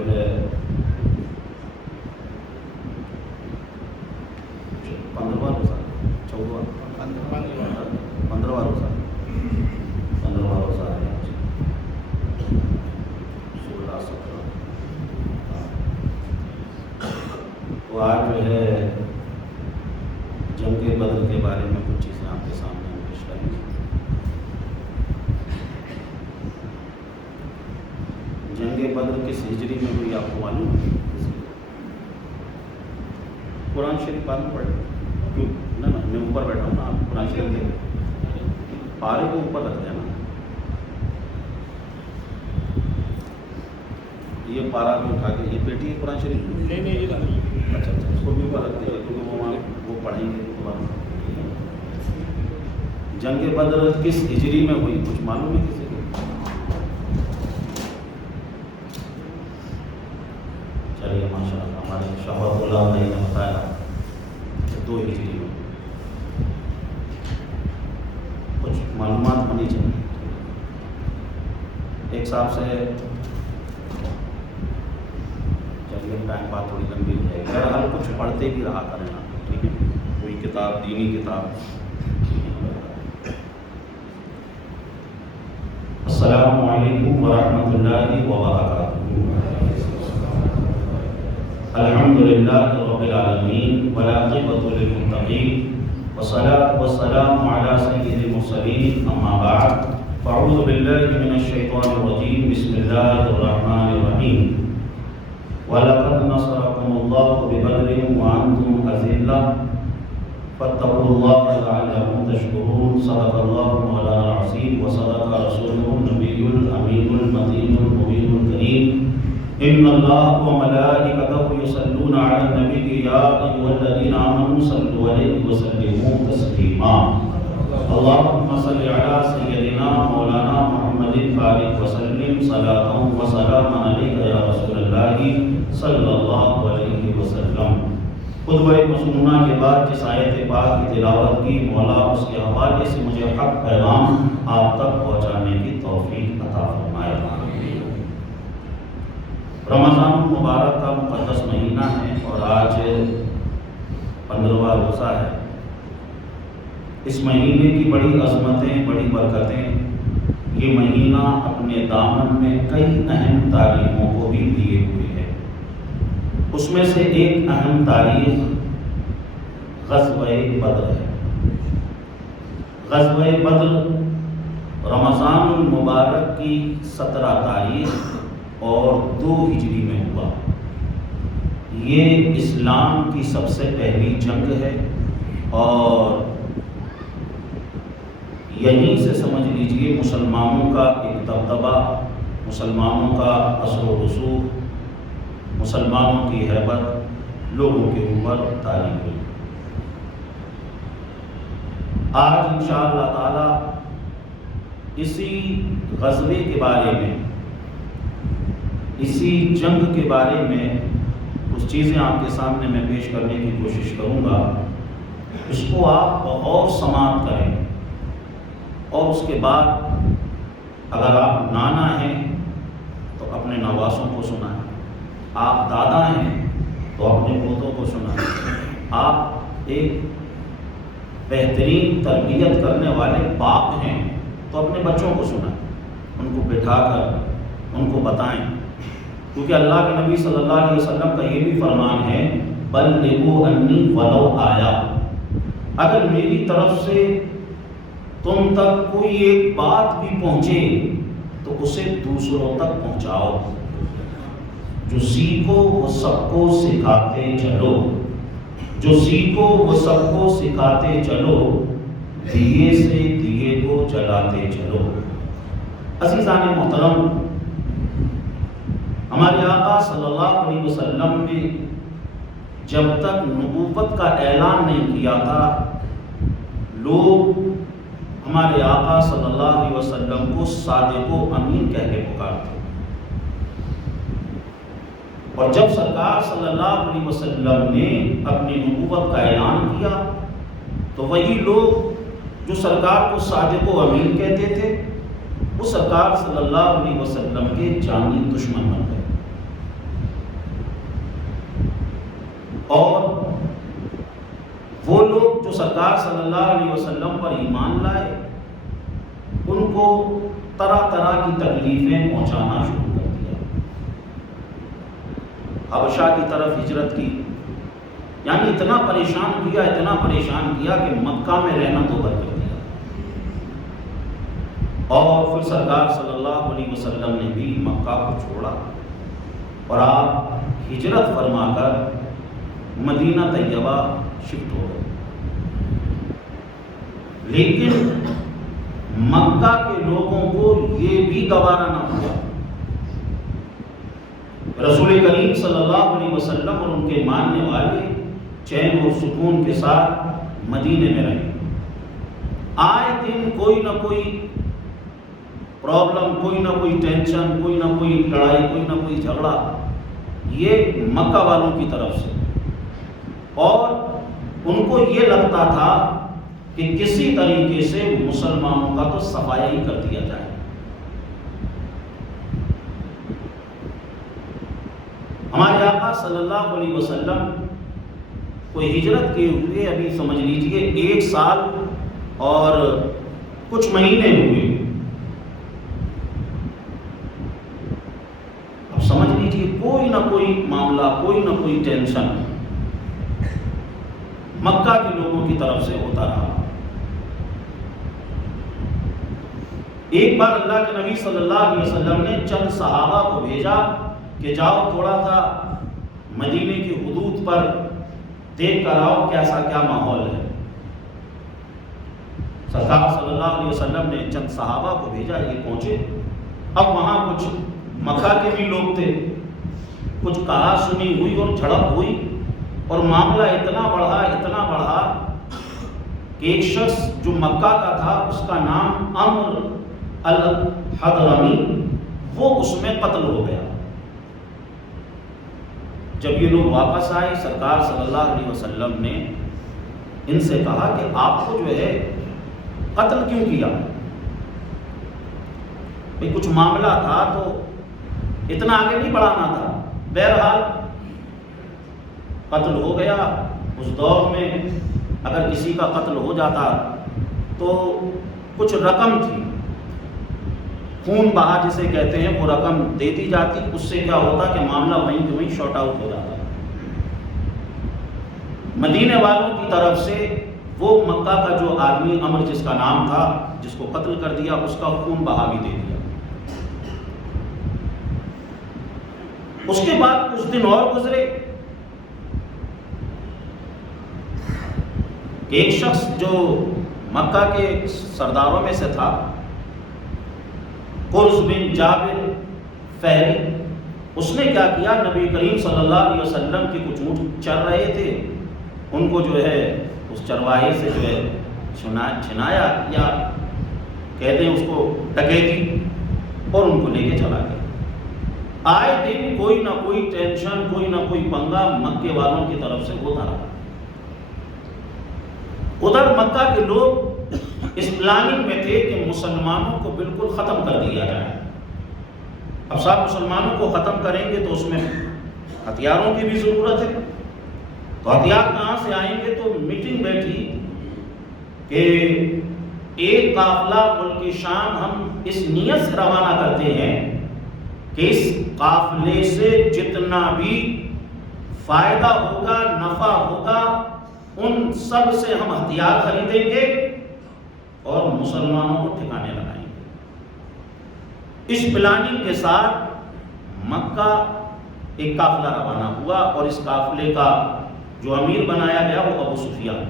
جو ہے 15واں روزہ 15واں روزہ ہے 16-17 تو آج جو ہے جنگ بدر کے بارے میں کچھ چیزیں آپ کے سامنے پیش کریں گے۔ جنگ بدر کس ہجری میں ہوئی آپ کو معلوم ہے؟ قرآن شریف بعد میں پڑھیں کیوں نہ میں اوپر بیٹھا ہوں نا، آپ قرآن شریف لے پارے کو اوپر رکھ دینا، یہ پارا بھی اٹھا کے، یہ پیٹی ہے قرآن شریف اچھا اس کو بھی اوپر رکھ دیا کیونکہ وہ پڑھیں گے دوبارہ۔ جنگ بدر کس ہجری میں ہوئی کچھ معلوم ہے کسی کو؟ چلیے ماشاء اللہ ہمارے شہبہ اللہ نے بتایا 2 ہجری میں، کچھ معلومات ہونی چاہیے۔ ایک صاحب سے چلیے ٹائم بات تھوڑی لمبی ہو جائے گی، بہرحال کچھ پڑھتے بھی رہا کریں آپ، ٹھیک ہے؟ کوئی کتاب، دینی کتاب۔ السلام علیکم ورحمۃ اللہ وبرکاتہ۔ الحمدللہ رب العالمین والعاقبۃ للمتقین والصلاۃ والسلام علی سید المرسلین، اما بعد فاعوذ باللہ من الشیطان الرجیم، بسم اللہ الرحمن الرحیم۔ وَلَقَدْ نَصَرَكُمُ اللَّهُ بِبَدْرٍ وَأَنْتُمْ أَذِلَّةٌ فَاتَّقُوا اللَّهَ لَعَلَّكُمْ تَشْكُرُونَ۔ صدق اللہ مولانا العظیم وصدق رسولہ النبی الامین المتین المبین الکریم۔ ان اللہ وملائکتہ یصلون علی النبی یا ایھا الذین آمنوا صلوا علیہ وسلموا تسلیما۔ اللہم صل علی سیدنا مولانا محمد فارغ وسلم صلاۃ و سلاما علیک یا رسول اللہ صلی اللہ علیہ وسلم۔ خطبہ مسنونہ کے بعد جس آیت پاک کی تلاوت کی، مولا اس کے حوالے سے مجھے حق پیغام آپ تک پہنچانے کی توفیق عطا فرمائے۔ رمضان المبارک کا مقدس مہینہ ہے اور آج 15واں روزہ ہے۔ اس مہینے کی بڑی عظمتیں، بڑی برکتیں، یہ مہینہ اپنے دامن میں کئی اہم تعلیموں کو بھی لیے ہوئے ہے۔ اس میں سے ایک اہم تاریخ غزوہ بدر ہے۔ غزوہ بدر رمضان المبارک کی 17 تاریخ اور 2 ہجری میں ہوا۔ یہ اسلام کی سب سے پہلی جنگ ہے اور یہیں سے سمجھ لیجئے مسلمانوں کا ایک دبدبہ، مسلمانوں کا اثر و رسوخ، مسلمانوں کی ہیبت لوگوں کے اوپر طاری ہوئی۔ آج انشاءاللہ تعالی اسی غزوے کے بارے میں، اسی جنگ کے بارے میں کچھ چیزیں آپ کے سامنے میں پیش کرنے کی کوشش کروں گا۔ اس کو آپ بغور سماعت کریں اور اس کے بعد اگر آپ نانا ہیں تو اپنے نواسوں کو سنائیں، آپ دادا ہیں تو اپنے پوتوں کو سنائیں، آپ ایک بہترین تربیت کرنے والے باپ ہیں تو اپنے بچوں کو سنائیں، ان کو بٹھا کر ان کو بتائیں، کیونکہ اللہ کے نبی صلی اللہ علیہ وسلم کا یہ بھی فرمان ہے، بلغوا عنی ولو آیا، اگر میری طرف سے تم تک کوئی ایک بات بھی پہنچے تو اسے دوسروں تک پہنچاؤ۔ جو سیکھو وہ سب کو سکھاتے چلو، جو سیکھو وہ سب کو سکھاتے چلو، دیے سے دیے کو جلاتے چلو۔ عزیزان محترم، ہمارے آقا صلی اللہ علیہ وسلم نے جب تک نبوت کا اعلان نہیں کیا تھا، لوگ ہمارے آقا صلی اللہ علیہ وسلم کو صادق و امین کہہ کے پکارتے، اور جب سرکار صلی اللہ علیہ وسلم نے اپنی نبوت کا اعلان کیا تو وہی لوگ جو سرکار کو صادق و امین کہتے تھے وہ سرکار صلی اللہ علیہ وسلم کے جانی دشمن بن گئے۔ اور وہ لوگ جو سرکار صلی اللہ علیہ وسلم پر ایمان لائے ان کو طرح طرح کی تکلیفیں پہنچانا شروع کر دیا. حبشہ کی طرف ہجرت کی، یعنی اتنا پریشان کیا کہ مکہ میں رہنا تو بند کر دیا. اور پھر سرکار صلی اللہ علیہ وسلم نے بھی مکہ کو چھوڑا اور آپ ہجرت فرما کر مدینہ طیبہ شفٹ ہو گئے. لیکن مکہ کے لوگوں کو یہ بھی گوارا نہ ہوا. رسول کریم صلی اللہ علیہ وسلم اور ان کے ماننے والے چین اور سکون کے ساتھ مدینے میں رہے. آئے دن کوئی نہ کوئی پرابلم، کوئی نہ کوئی ٹینشن، کوئی نہ کوئی لڑائی، کوئی نہ کوئی جھگڑا، یہ مکہ والوں کی طرف سے. اور ان کو یہ لگتا تھا کہ کسی طریقے سے مسلمانوں کا تو صفایا ہی کر دیا جائے. ہمارے آقا صلی اللہ علیہ وسلم کو ہجرت کے ہوئے ابھی سمجھ لیجئے 1 سال اور کچھ مہینے ہوئے. اب سمجھ لیجئے کوئی نہ کوئی معاملہ، کوئی نہ کوئی ٹینشن مکہ کے لوگوں کی طرف سے ہوتا رہا. ایک بار اللہ کے نبی صلی اللہ علیہ وسلم نے چند صحابہ کو بھیجا کہ جاؤ تھوڑا سا مدینے کی حدود پر دیکھ کر آؤ کیسا کیا ماحول ہے. سرکار صلی اللہ علیہ وسلم نے چند صحابہ کو بھیجا، یہ پہنچے. اب وہاں کچھ مکہ کے بھی لوگ تھے، کچھ کہا سنی ہوئی اور جھڑپ ہوئی اور معاملہ اتنا بڑھا کہ ایک شخص جو مکہ کا تھا اس کا نام عمر الحضرمی، وہ اس میں قتل ہو گیا. جب یہ لوگ واپس آئے سرکار صلی اللہ علیہ وسلم نے ان سے کہا کہ آپ کو جو ہے قتل کیوں کیا؟ بھئی کچھ معاملہ تھا تو اتنا آگے نہیں بڑھانا تھا. بہرحال قتل ہو گیا. اس دور میں اگر کسی کا قتل ہو جاتا تو کچھ رقم تھی، خون بہا جسے کہتے ہیں، وہ رقم دے دی جاتی. اس سے کیا ہوتا کہ معاملہ وہیں کہ وہیں شارٹ آؤٹ ہو جاتا. مدینے والوں کی طرف سے وہ مکہ کا جو آدمی عمر جس کا نام تھا، جس کو قتل کر دیا، اس کا خون بہا بھی دے دیا. اس کے بعد کچھ دن اور گزرے. ایک شخص جو مکہ کے سرداروں میں سے تھا، قرظ بن جابر فہری، اس نے کیا کیا، نبی کریم صلی اللہ علیہ وسلم کے کچھ اونٹ چر رہے تھے، ان کو جو ہے اس چرواہے سے جو ہے چھنایا یا کہتے ہیں اس کو ڈکیتی، اور ان کو لے کے چلا گیا. آئے دن کوئی نہ کوئی ٹینشن، کوئی نہ کوئی پنگا مکے والوں کی طرف سے ہوتا رہا. ادھر مکہ کے لوگ اس پلاننگ میں تھے کہ مسلمانوں کو بالکل ختم کر دیا جائے. اب صاحب مسلمانوں کو ختم کریں گے تو اس میں ہتھیاروں کی بھی ضرورت ہے. تو ہتھیار کہاں سے آئیں گے؟ تو میٹنگ بیٹھی کہ ایک قافلہ ملک شام ہم اس نیت سے روانہ کرتے ہیں کہ اس قافلے سے جتنا بھی فائدہ ہوگا، نفع ہوگا، ان سب سے ہم ہتھیار خریدیں گے اور مسلمانوں کو ٹھکانے لگائیں گے. اس پلاننگ کے ساتھ مکہ ایک قافلہ روانہ ہوا اور اس قافلے کا جو امیر بنایا گیا وہ ابو سفیان.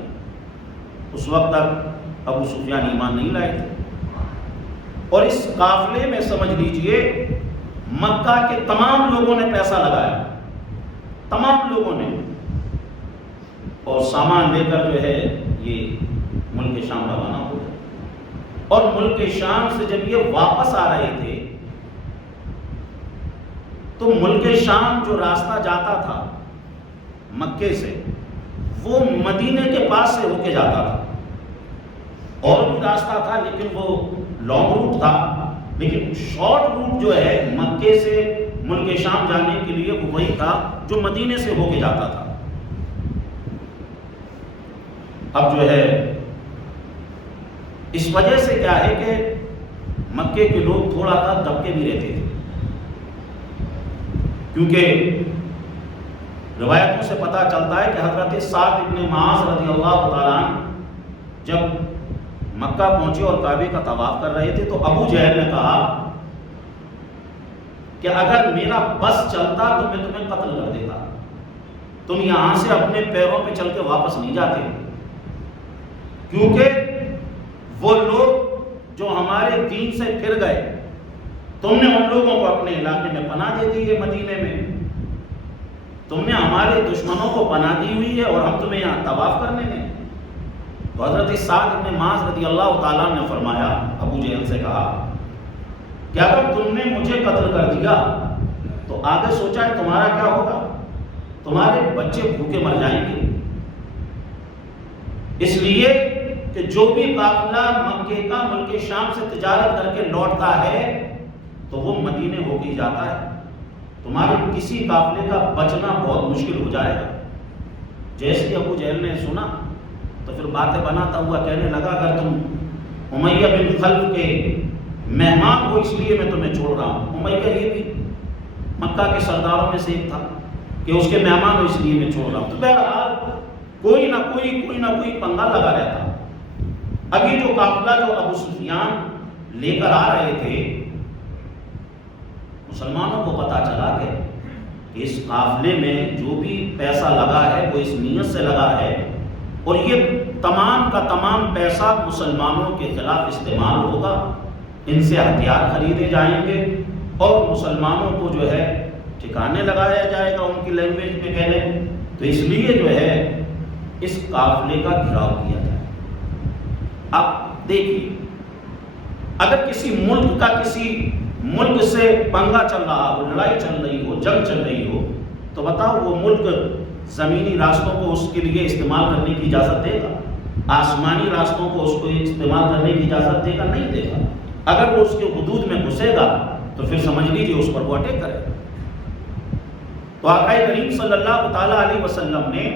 اس وقت تک ابو سفیان ایمان نہیں لائے تھے. اور اس قافلے میں سمجھ لیجئے مکہ کے تمام لوگوں نے پیسہ لگایا، تمام لوگوں نے، اور سامان لے کر جو ہے یہ ملک شام روانہ ہو گئے. اور ملک شام سے جب یہ واپس آ رہے تھے تو ملک شام جو راستہ جاتا تھا مکے سے، وہ مدینے کے پاس سے ہو کے جاتا تھا. اور بھی راستہ تھا لیکن وہ لانگ روٹ تھا، لیکن شارٹ روٹ جو ہے مکے سے ملک شام جانے کے لیے وہ وہی تھا جو مدینے سے ہو کے جاتا تھا. اب جو ہے اس وجہ سے کیا ہے کہ مکے کے لوگ تھوڑا سا دبکے بھی رہتے تھے، کیونکہ روایتوں سے پتہ چلتا ہے کہ حضرت سعد بن معاذ رضی اللہ تعالیٰ عنہ جب مکہ پہنچے اور کعبے کا طواف کر رہے تھے تو ابو جہل نے کہا کہ اگر میرا بس چلتا تو میں تمہیں قتل کر دیتا، تم یہاں سے اپنے پیروں پہ چل کے واپس نہیں جاتے، کیونکہ وہ لوگ جو ہمارے دین سے پھر گئے، تم نے ان لوگوں کو اپنے علاقے میں پناہ دے دی ہے، مدینے میں تم نے ہمارے دشمنوں کو پناہ دی ہوئی ہے اور ہم تمہیں یہاں طواف کرنے میں۔ تو حضرت سعد بن معاذ رضی اللہ تعالیٰ نے فرمایا، ابو جہل سے کہا کہ اگر تم نے مجھے قتل کر دیا تو آگے سوچا ہے تمہارا کیا ہوگا؟ تمہارے بچے بھوکے مر جائیں گے، اس لیے کہ جو بھی قافلہ مکے کا ملک شام سے تجارت کر کے لوٹتا ہے تو وہ مدینے ہو کے جاتا ہے، تمہارے کسی قافلے کا بچنا بہت مشکل ہو جائے گا۔ جیسے ابو جہل نے سنا تو پھر باتیں بناتا ہوا کہنے لگا اگر تم امیہ بن خلف کے مہمان ہو اس لیے میں تمہیں چھوڑ رہا ہوں۔ امیہ یہ بھی مکہ کے سرداروں میں سے ایک تھا کہ اس کے مہمان ہو اس لیے میں چھوڑ رہا ہوں۔ تو بہرحال کوئی نہ کوئی پنگا لگا رہتا۔ ابھی جو قافلہ جو ابو سفیان لے کر آ رہے تھے، مسلمانوں کو پتا چلا کہ اس قافلے میں جو بھی پیسہ لگا ہے وہ اس نیت سے لگا ہے اور یہ تمام کا تمام پیسہ مسلمانوں کے خلاف استعمال ہوگا، ان سے ہتھیار خریدے جائیں گے اور مسلمانوں کو جو ہے ٹھکانے لگایا جائے گا، ان کی لینگویج میں کہہ لیں تو اس لیے جو ہے اس قافلے کا گھراؤ کیا جائے۔ اب دیکھیے اگر کسی ملک کا کسی ملک سے پنگا چل رہا ہو، لڑائی چل رہی ہو، جنگ چل رہی ہو، تو بتاؤ وہ ملک زمینی راستوں کو اس کے لیے استعمال کرنے کی اجازت دے گا؟ آسمانی راستوں کو اس کو استعمال کرنے کی اجازت دے گا؟ نہیں دے گا۔ اگر وہ اس کے حدود میں گھسے گا تو پھر سمجھ لیجیے اس پر وہ اٹیک کرے گا۔ تو آقا کریم صلی اللہ تعالیٰ علیہ وسلم نے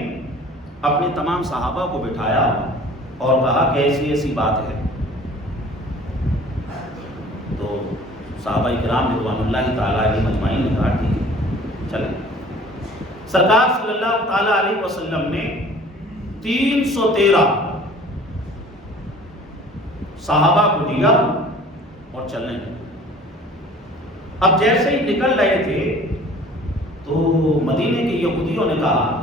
اپنے تمام صحابہ کو بٹھایا اور کہا کہ ایسی ایسی بات ہے۔ تو صحابہ کرام رضوان اللہ تعالیٰ علیہ مجمعین نے کہا ٹھیک ہے چلیں۔ سرکار صلی اللہ تعالیٰ علیہ وسلم نے 313 صحابہ کو لیا اور چلنے لگے۔ اب جیسے ہی نکل رہے تھے تو مدینے کے یہودیوں نے کہا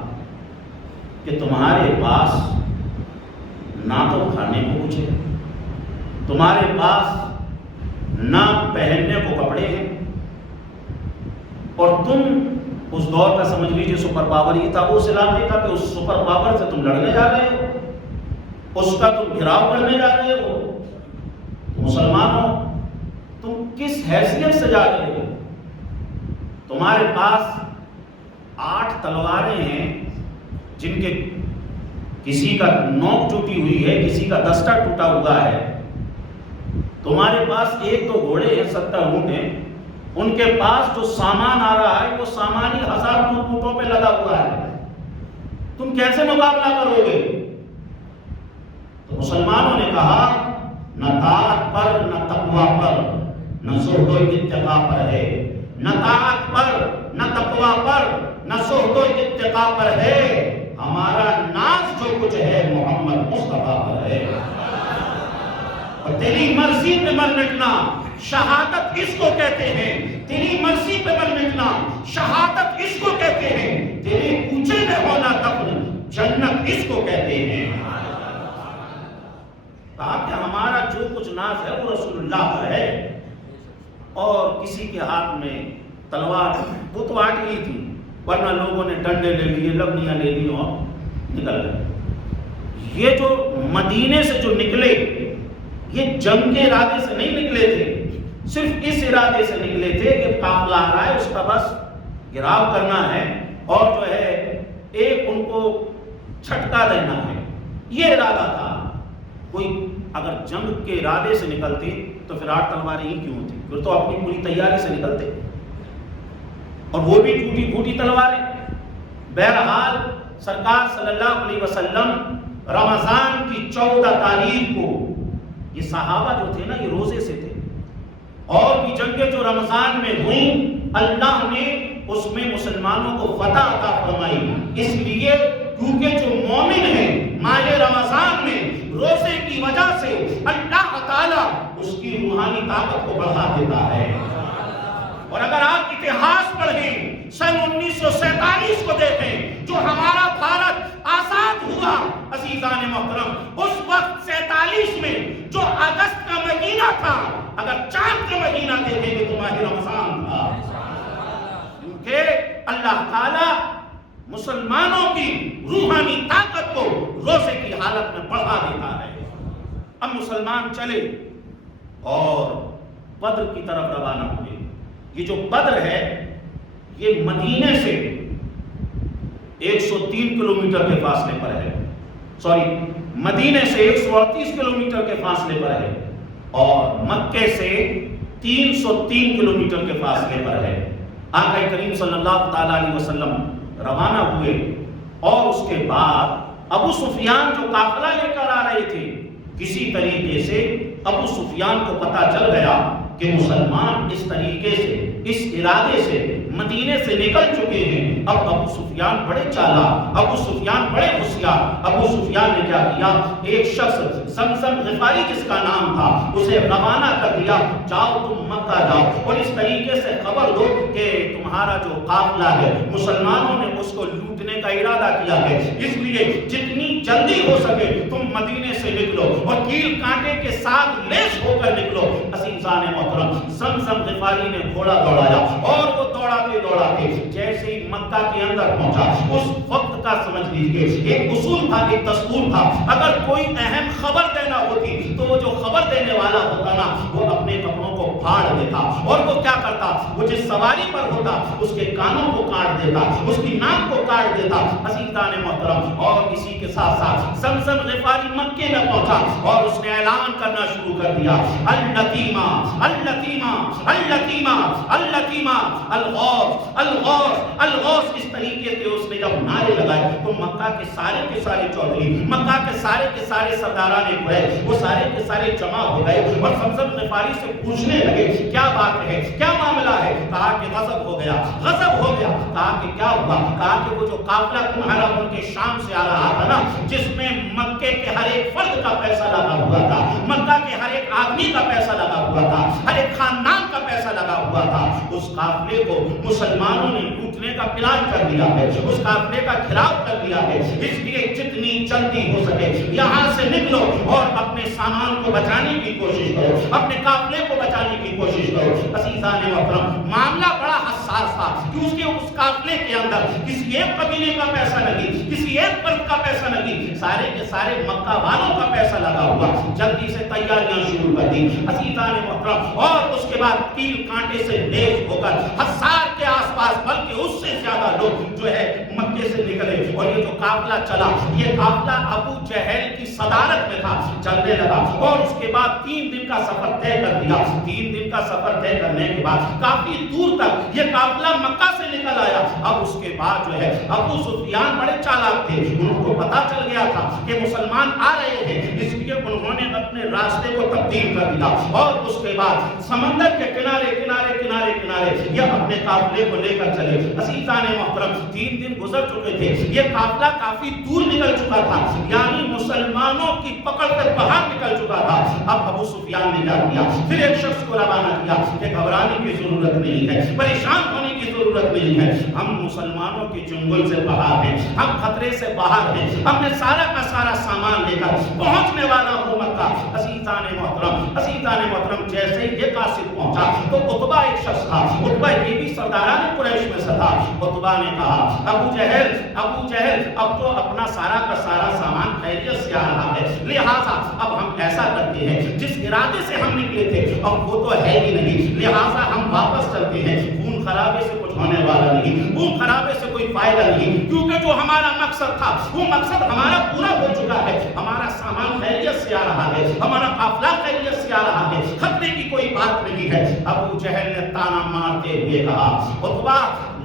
کہ تمہارے پاس نہ تو کھانے کو کچھ ہے، تمہارے پاس نہ پہننے کو کپڑے ہیں، اور تم اس دور کا سمجھ لیجیے سپر پاور یہ تھا اس علاقے کا کہ اس سپر پاور سے تم لڑنے جا رہے ہو، اس کا تم گھراؤ کرنے جا رہے ہو۔ مسلمانوں تم کس حیثیت سے جا رہے ہو؟ تمہارے پاس 8 تلواریں ہیں جن کے کسی کا نوک ٹوٹی ہوئی ہے، کسی کا دستہ ٹوٹا ہوا ہے، تمہارے پاس 1-2 گھوڑے ہیں، 70 اونٹ ہیں، ان کے پاس جو سامان آ رہا ہے وہ سامان ہی 1000 اونٹوں پہ لگا ہوا ہے، تم کیسے مقابلہ کرو گے؟ تو مسلمانوں نے کہا نہ طاعت پر نہ تقوی پر نہ زہد و اتقا پر ہے، نہ طاعت پر نہ تقوی پر نہ زہد و اتقا پر ہے، ہمارا ناز جو کچھ ہے محمد مصطفیٰ پر ہے۔ اور تیری مرضی پہ مر مٹنا شہادت اس کو کہتے ہیں، تیری مرضی پہ مر مٹنا شہادت اس کو کہتے ہیں، تیرے کوچے میں ہونا دفن جنت اس کو کہتے ہیں۔ کہا کہ ہمارا جو کچھ ناز ہے وہ رسول اللہ پر ہے، اور کسی کے ہاتھ میں تلوار وہ تو آٹ گئی تھی، ورنہ لوگوں نے ڈنڈے لے لیے، لبنیاں لے لی اور نکل گئے۔ یہ جو مدینے سے جو نکلے یہ جنگ کے ارادے سے نہیں نکلے تھے، صرف اس ارادے سے نکلے تھے کہ قافلہ آ رہا ہے اس کا بس گھراؤ کرنا ہے اور جو ہے ایک ان کو جھٹکا دینا ہے، یہ ارادہ تھا۔ کوئی اگر جنگ کے ارادے سے نکلتے تو پھر 8 تلواریں ہی کیوں ہوتی؟ پھر تو اپنی پوری تیاری سے نکلتے، اور وہ بھی ٹوٹی پھوٹی تلواریں۔ بہرحال سرکار صلی اللہ علیہ وسلم رمضان کی 14 تاریخ کو یہ صحابہ جو تھے نا یہ روزے سے تھے، اور بھی جنگیں جو رمضان میں ہوئیں اللہ نے اس میں مسلمانوں کو فتح عطا فرمائی، اس لیے کیونکہ جو مومن ہیں ماہ رمضان میں روزے کی وجہ سے اللہ تعالیٰ اس کی روحانی طاقت کو بڑھا دیتا ہے۔ اور اگر آپ اتہاس پڑھیں سن 1947 کو دیکھیں جو ہمارا بھارت آزاد ہوا عزیزان محترم، اس وقت 47 میں جو اگست کا مہینہ تھا اگر چاند کا مہینہ دیکھیں گے تو ماہ رمضان تھا، کیونکہ اللہ تعالیٰ مسلمانوں کی روحانی طاقت کو روزے کی حالت میں بڑھا دیتا ہے۔ اب مسلمان چلے اور بدر کی طرف روانہ ہوئے۔ یہ جو بدر ہے یہ مدینے سے 103 کلومیٹر کے فاصلے پر ہے، مدینے سے 138 کلومیٹر کے فاصلے پر ہے، اور مکے سے 303 کلومیٹر کے فاصلے پر ہے۔ آقا کریم صلی اللہ تعالیٰ علیہ وسلم روانہ ہوئے، اور اس کے بعد ابو سفیان جو قافلہ لے کر آ رہے تھے، کسی طریقے سے ابو سفیان کو پتہ چل گیا کہ مسلمان اس طریقے سے اس ارادے سے مدینے سے نکل چکے ہیں۔ اب ابو سفیان بڑے چالاک، ابو سفیان بڑے ہوشیار، ابو سفیان نے کیا کیا، ایک شخص زمزم غفاری جس کا نام تھا اسے روانہ کر دیا، جاؤ تم مکہ جاؤ اور اس طریقے سے خبر دو کہ تمہارا جو قافلہ ہے مسلمانوں نے اس کو لوٹنے کا ارادہ کیا ہے، اس لیے جتنی جلدی ہو سکے تم مدینے سے نکلو اور کیل کانٹے کے ساتھ لیس ہو کر نکلو۔ عزیزان محترم، زمزم غفاری نے گھوڑا دوڑایا اور وہ دوڑاتے دوڑاتے جیسے ہی مکہ کے اندر پہنچا، اس وقت کا سمجھ لیجیے ایک اصول تھا، ایک دستور تھا، اگر کوئی اہم خبر دینا ہوتی تو وہ جو خبر دینے والا ہوتا نا وہ اپنے کپڑوں کو پھاڑ دیتا، اور وہ کیا کرتا، وہ جس سواری پر ہوتا اس کے کانوں کو کاٹ دیتا، اس کی ناک کو کاٹ دیتا۔ عزیزان محترم، اور اسی کے ساتھ ساتھ زمزم غفاری مکے میں پہنچا اور اس نے اعلان کرنا شروع کر دیا، اللتیمہ اللتیمہ اللتیمہ اللتیمہ الغوث الغوث الغوث۔ اس طریقے سے اس نے جب نعرے لگائے تو مکہ کے سارے چودھری، مکہ کے سارے سرداران قریش وہ سارے جمع ہو گئے اور زمزم غفاری سے پوچھنے لگے کیا بات ہے، کیا معاملہ ہے؟ کہا کہ غضب ہو گیا، غضب ہو گیا۔ کہا کہ کیا ہوا؟ کہا کہ وہ جو قافلہ تمہارا ملک شام سے آ رہا تھا نا، جس میں مکے کے ہر ایک فرد کا پیسہ لگا ہوا تھا، مکہ کے ہر ایک آدمی کا پیسہ لگا ہوا تھا، ہر ایک خاندان کا پیسہ لگا ہوا تھا، اس قافلے کو مسلمانوں نے لوٹنے کا پلان کر دیا ہے، اس قافلے کا گھراؤ کر دیا ہے، اس لیے جتنی جلدی ہو سکے یہاں سے نکلو اور اپنے سامان کو بچانے کی کوشش کرو، اپنے قافلے کو بچانے کی کوشش کرو۔ عزیزان محترم، معاملہ بڑا حساس تھا کیونکہ اس قافلے کے اندر کسی ایک قبیلے کا پیسہ نہیں، کسی ایک فرد کا پیسہ نہیں، سارے کے سارے مکہ والوں کا پیسہ لگا ہوا۔ جلدی سے تیاریاں شروع کر دی عزیزان محترم، اور اس کے بعد تیر کانٹے سے لیس ہو کر 1000 کے آس پاس بلکہ اس سے زیادہ لوگ جو ہے مکے سے نکلے، اور یہ جو قافلہ چلا یہ قافلہ ابو جہل کی صدارت میں تھا، چلنے لگا، اور اس کے بعد 3 دن کا سفر طے کر دیا۔ 3 دن کا سفر طے کرنے کے بعد کافی دور تک یہ قافلہ مکہ سے نکل آیا۔ اب اس کے بعد جو ہے ابو سفیان بڑے چالاک تھے، ان کو پتا چل گیا تھا کہ مسلمان آ رہے ہیں، اس لیے انہوں نے اپنے راستے کو تبدیل کر دیا، اور اس کے بعد سمندر کے کنارے کنارے کنارے کنارے یہ اپنے قافلے کو لے کر چلے۔ عزیزان محترم، 3 دن گزر چکے تھے، یہ قافلہ کافی دور نکل چکا تھا، یعنی مسلمانوں کی پکڑ سے باہر نکل چکا تھا۔ اب ابو سفیان نے کیا کیا، پھر ایک شخص کو روانہ کیا کہ گھبرانے کی ضرورت نہیں ہے، پریشان ہونے کی ضرورت نہیں ہے، ہم مسلمانوں کے چنگل سے باہر ہیں، ہم خطرے سے باہر ہیں، ہم نے سارا کا سارا سامان لے کر پہنچنے والا ہوں مکہ۔ عزیزان محترم، جیسے ہی یہ قاصد پہنچا تو عتبہ ایک شخص تھا، عتبہ یہ بھی سرداران قریش میں سے تھا۔ عتبہ نے کہا ابو جہل اب تو اپنا سارا کا سارا سامان خیریت سے آ رہا ہے، لہٰذا اب ہم ایسا کرتے ہیں، جس ارادے سے ہم نکلے تھے اب وہ تو ہے ہی نہیں، لہٰذا ہم واپس چلتے ہیں، خون خرابے سے کچھ ہونے والا نہیں، خون خرابے سے کوئی فائدہ نہیں، کیونکہ جو ہمارا مقصد تھا وہ مقصد ہمارا پورا ہو چکا ہے، ہمارا سامان خیریت سے آ رہا ہے، ہمارا قافلہ خیریت سے آ رہا ہے، خطرے کی کوئی بات نہیں ہے۔ ابو جہل نے تانا مارتے ہوئے کہا عتبہ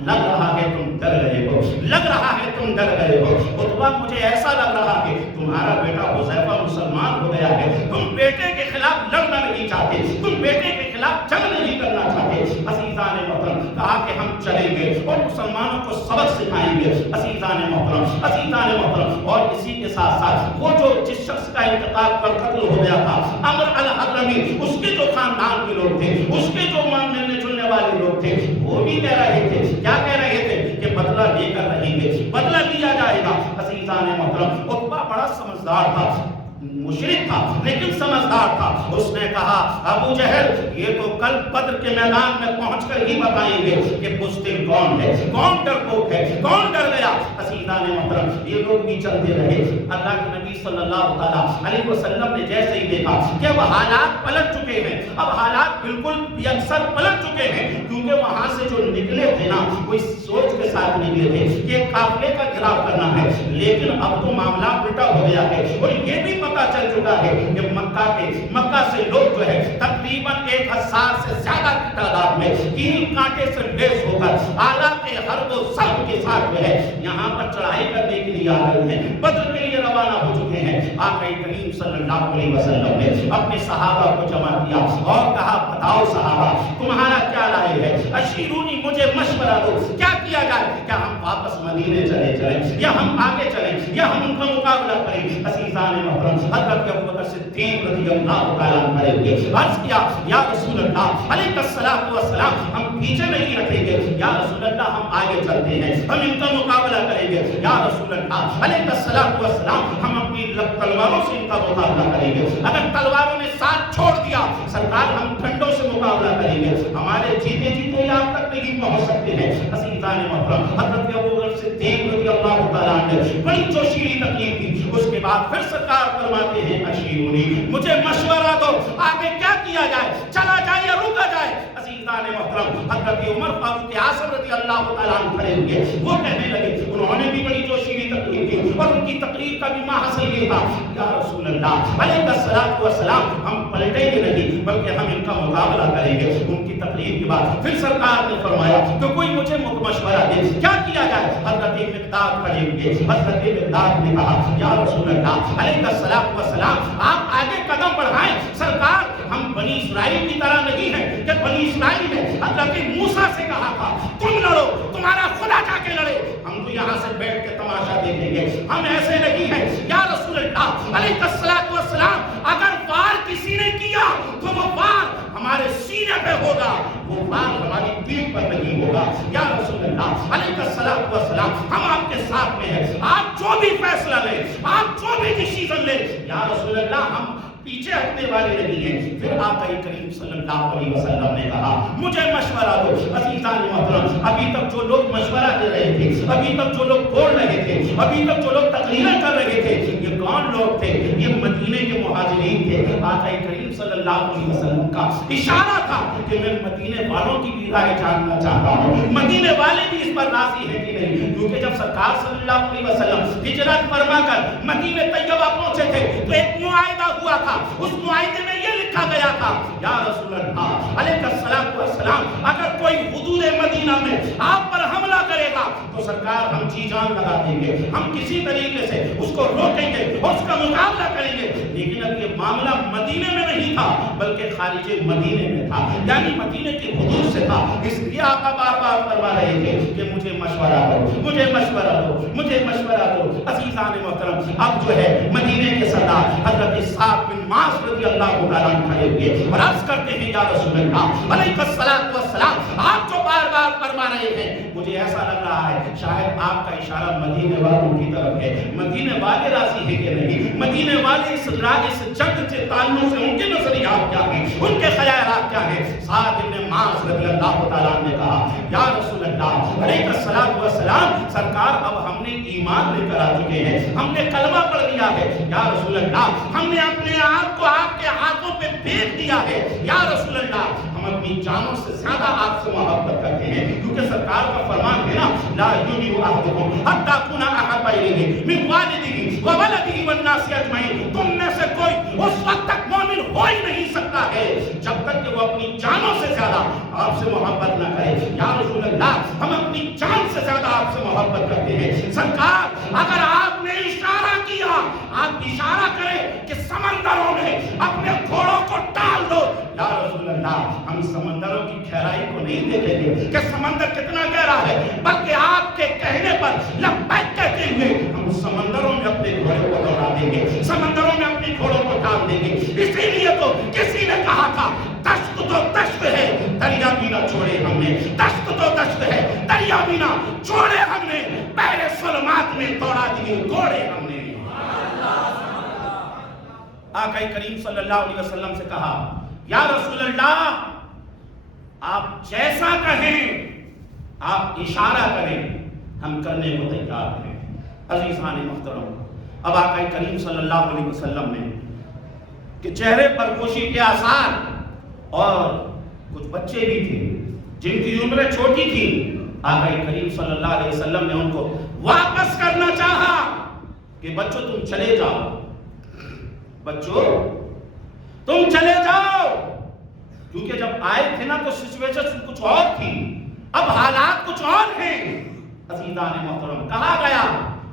لگ رہا ہے تم ڈر گئے ہو، لگ رہا ہے تم ڈر گئے ہو۔ عتبہ مجھے ایسا لگ رہا ہے تمہارا بیٹا حذیفہ مسلمان ہو گیا ہے، تم بیٹے کے خلاف لڑنا نہیں چاہتے، تم بیٹے کے خلاف جنگ نہیں کرنا چاہتے۔ عزیزان محترم کہا کہ ہم چلیں گے اور مسلمانوں کو سبق سکھائیں گے۔ عزیزان محترم، عزیزان محترم، اور اسی کے ساتھ ساتھ وہ جو جس شخص کا انتقال پر قتل ہو گیا تھا عمرو الحضرمی، اس کے جو خاندان کے لوگ تھے، اس کے جو ملنے جلنے والے لوگ تھے، وہ بھی کہہ رہے تھے، کیا کہہ رہے تھے کہ بدلہ لے کر رہیں گے، بدلہ لیا جائے گا۔ عزیزان محترم عتبہ بڑا سمجھدار تھا، مشرک تھا لیکن سمجھدار تھا۔ اس نے کہا ابو جہل یہ تو کل بدر کے میدان میں پہنچ کر ہی بتائیں گے کہ بزدل کون ہے، کون ڈرپوک ہے، کون ڈر گیا۔ عزیزان محترم یہ لوگ بھی چلتے رہے۔ اللہ کے نبی صلی اللہ تعالیٰ علیہ وسلم نے جیسے ہی دیکھا کہ اب حالات پلٹ چکے ہیں، اب حالات بالکل یکسر پلٹ چکے ہیں، کیونکہ وہاں سے جو نکلے تھے نا وہ اس سوچ کے ساتھ نکلے تھے کہ قافلے کا گھیراؤ کرنا ہے، لیکن اب تو معاملہ الٹا ہو گیا ہے اور یہ بھی پتہ چل چکا ہے کہ مکہ سے لوگ جو ہے تقریباً 1000 سے زیادہ کی تعداد میں کیل کانٹے سے لیس ہو کر آلات حرب و صلب کے ساتھ جو ہے یہاں پر چڑھائی کرنے کے لیے آ رہے ہیں، بدر کے لیے روانہ ہو چکے ہیں۔ آقا کریم صلی اللہ علیہ وسلم نے اپنے صحابہ کو جمع کیا اور کہا بتاؤ صحابہ تمہارا کیا رائے ہے، اشیرونی مجھے مشورہ دو، کیا کیا جائے، کیا ہم واپس مدینے چلے جائیں یا ہم آگے چلیں یا ہم ان کا مقابلہ کریں۔ عزیزان محترم حضرت ابوبکر صدیق رضی اللہ تعالیٰ عنہ کھڑے ہوئے، عرض کیا یا رسول اللہ علیہ الصلوۃ والسلام ہم پیچھے نہیں رکھیں گے، یا رسول اللہ ہم آگے چلتے ہیں، ہم ان کا مقابلہ کریں گے، یا رسول اللہ علیہ الصلوۃ والسلام ہم اپنی تلواروں سے ان کا مقابلہ کریں گے، اگر تلواروں نے ساتھ چھوڑ دیا سرکار ہم ڈنڈوں سے مقابلہ کریں گے، ہمارے جیتے جیتے آپ تک نہیں پہنچ سکتے ہیں۔ عزیزان محترم حضرت ابوبکر صدیق رضی اللہ تعالیٰ عنہ بڑی جوشیلی تکلیف تھی۔ اس کے بعد پھر سرکار فرماتے ہیں اشیرونی مجھے مشورہ دو، آگے کیا کیا جائے، چلا جائے یا روکا جائے۔ عزیزان محترم حضرت عمر فاروق اعظم رضی اللہ تعالیٰ عنہ کھڑے ہوئے، وہ کہنے لگے، انہوں نے بھی بڑی جوشیلی تقریر کی اور ان کی تقریر کا بھی محصل یہ تھا یا رسول اللہ علیہ الصلوۃ والسلام ہم پلٹیں گے نہیں بلکہ ہم ان کا مقابلہ کریں گے۔ ان کی تقریر کے بعد پھر سرکار نے فرمایا کہ کوئی مجھے مشورہ دے کیا کیا جائے۔ حضرت مقداد کھڑے ہوئے، حضرت مقداد نے کہا یا رسول اللہ علیہ الصلوۃ والسلام آپ آگے قدم بڑھائیں، سرکار ہم بنی اسرائیل کی طرح نہیں ہیں کہ بنی اسرائیل نے حضرت موسیٰ سے کہا تھا تم لڑو تمہارا خدا جا کے لڑے، ہم تو یہاں سے بیٹھ کے تماشا دیکھیں گے، ہم ایسے نہیں ہیں۔ یا رسول اللہ علیہ الصلوۃ والسلام اگر وار کسی نے کیا تو وہ وار ہمارے سینے پہ ہوگا، وہ وار ہماری پیٹھ پر نہیں ہوگا۔ یا رسول اللہ علیہ الصلوۃ والسلام ہم آپ کے ساتھ میں ہیں، آپ جو بھی فیصلہ لیں، آپ جو بھی ڈیسیژن لیں، یا رسول اللہ ہم پیچھے ہٹنے والے نہیں ہیں۔ پھر آقا کریم صلی اللہ علیہ وسلم نے کہا مجھے مشورہ دو۔ عزیزان محترم ابھی تک جو لوگ مشورہ دے رہے تھے، ابھی تک جو لوگ بول رہے تھے، ابھی تک جو لوگ تقریریں کر رہے تھے، یہ کون لوگ تھے؟ یہ مدینے کے مہاجرین تھے۔ آقا کریم صلی اللہ علیہ وسلم کا اشارہ تھا کہ میں مدینے والوں کی بھی رائے جاننا چاہتا ہوں، مدینے والے بھی اس پر راضی ہیں کہ نہیں، کیونکہ جب سرکار صلی اللہ علیہ وسلم ہجرت فرما کر مدینہ طیبہ پہنچے تھے تو ایک معاہدہ ہوا تھا، اس معاہدے میں یہ لکھا گیا تھا یا رسول اللہ علیہ الصلوۃ والسلام اگر کوئی حدود مدینہ میں آپ پر حملہ کرے گا تو سرکار ہم جی جان لگا دیں گے، ہم کسی طریقے سے اس کو روکیں گے اور اس کا مقابلہ کریں گے۔ لیکن اب یہ معاملہ مدینے میں نہیں تھا بلکہ خارج مدینے میں تھا، یعنی مدینے کی حدود سے تھا، اس لیے آقا بار بار فرما رہے تھے کہ مجھے مشورہ دو، مجھے مشورہ دو، مجھے مشورہ دو۔ عزیزان محترم اب جو ہے مدینے کے سردار حضرت سعد بن معاذ رضی اللہ تعالیٰ عنہ کھڑے ہوئے اور عرض کرتے ہیں یا رسول اللہ علیہ الصلوۃ والسلام آپ جو بار بار فرما رہے ہیں مجھے ایسا لگ رہا ہے شاید آپ کا اشارہ مدینے والوں کی طرف ہے، مدینے والے راضی ہیں کہ نہیں، مدینے والے اس جنگ سے تعلق سے ان کے نظریات کیا ہیں، ان کے خیالات کیا ہیں۔ سعد بن معاذ رضی اللہ تعالیٰ عنہ نے کہا یا رسول اللہ علیہ الصلوۃ والسلام سرکار اب ہم نے ایمان لے کر آ چکے ہیں، ہم نے کلمہ پڑھ لیا ہے، یا رسول اللہ ہم نے اپنے آپ کو آپ کے ہاتھوں پہ بیچ دیا ہے، یا رسول اللہ ہم اپنی جانوں سے زیادہ آپ سے محبت کرتے ہیں، کیونکہ سرکار کا فرمان ہے نا لا یؤمن احدکم حتی اکون احب الیہ من والدہ وولدہ والناس اجمعین، تم میں سے کوئی اس وقت تک مومن ہو ہی نہیں سکتا ہے جب تک کہ وہ اپنی جانوں سے زیادہ آپ سے محبت نہ کرے۔ یا رسول اللہ، ہم اپنی جان سے زیادہ آپ سے محبت کرتے ہیں۔ سرکار، اگر آپ نے اشارہ کیا، آپ اشارہ کریں کہ سمندروں میں اپنے گھوڑوں کو ڈال دو، یا رسول اللہ، ہم سمندروں کی گہرائی کو نہیں دیکھیں گے کہ سمندر کتنا گہرا ہے، بلکہ آپ کے کہنے پر لبیک کہتے ہوئے ہم سمندروں میں اپنے گھوڑوں کو دوڑا دیں گے، سمندروں میں اپنے گھوڑوں کو ڈال دیں گے۔ اسی لیے تو کسی نے کہا تھا، دشت تو دشت ہے، دریا بھی نہ چھوڑے ہم نے، دشت تو دشت ہے، دریا بھی نہ چھوڑے ہم نے، پہلے ظلمات میں دوڑا دیے گھوڑے ہم نے۔ آقا کریم صلی اللہ علیہ وسلم سے کہا، یا رسول اللہ، آپ جیسا کہیں، آپ اشارہ کریں، ہم کرنے کو تیار ہیں۔ عزیزان محترم، اب آقا کریم صلی اللہ علیہ وسلم نے کہ چہرے پر خوشی کے آثار، اور کچھ بچے بھی تھے جن کی عمریں چھوٹی تھی، آقا کریم صلی اللہ علیہ وسلم نے ان کو واپس کرنا چاہا کہ بچوں تم چلے جاؤ، بچوں تم چلے جاؤ، کیونکہ جب آئے تھے نا تو سچویشن کچھ اور تھی، اب حالات کچھ اور ہیں۔ عزیزان محترم، کہا گیا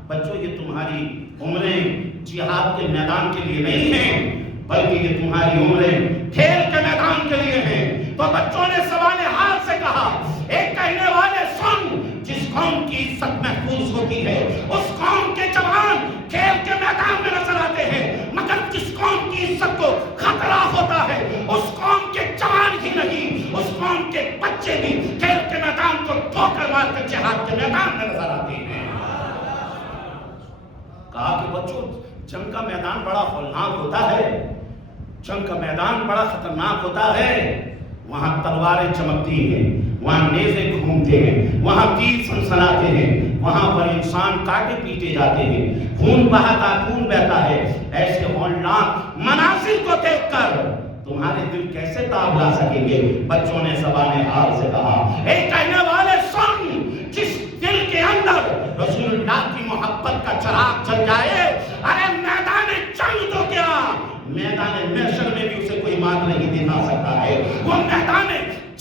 بچوں یہ تمہاری عمریں جہاد کے میدان کے لیے نہیں ہیں، بلکہ یہ تمہاری عمریں کھیل کے میدان کے لیے ہیں۔ تو بچوں نے سوال حال سے کہا، ایک کہنے والے سن، جس قوم کی عزت محفوظ ہوتی ہے اس قوم کے جوان کھیل کے میدان میں نظر آتے ہیں، مگر جس قوم کی عزت کو خطرہ ہوتا ہے اس قوم کے جوان ہی نہیں، اس قوم کے بچے بھی کھیل کے میدان کو ٹھوکر مار کر جہاد کے میدان میں نظر آتے ہیں۔ کہا کہ بچوں جنگ کا میدان بڑا ہولناک ہوتا ہے، جنگ کا میدان بڑا خطرناک ہوتا ہے، وہاں تلواریں چمکتی ہیں، وہاں نیزے گھومتے ہیں، وہاں تیر سنسناتے ہیں، وہاں پر انسان کاٹے پیٹے جاتے ہیں، خون بہتا ہے۔ ایسے ہولناک مناظر کو دیکھ کر تمہارے دل کیسے تاب لا سکیں گے؟ بچوں نے زبان حال سے کہا، اے کہنے والے سن، جس دل کے اندر رسول اللہ کی محبت کا چراغ جل جائے، ارے میدان جنگ تو کیا، میدان محشر میں بھی اسے کوئی مات نہیں دکھا سکتا ہے۔ وہ میدان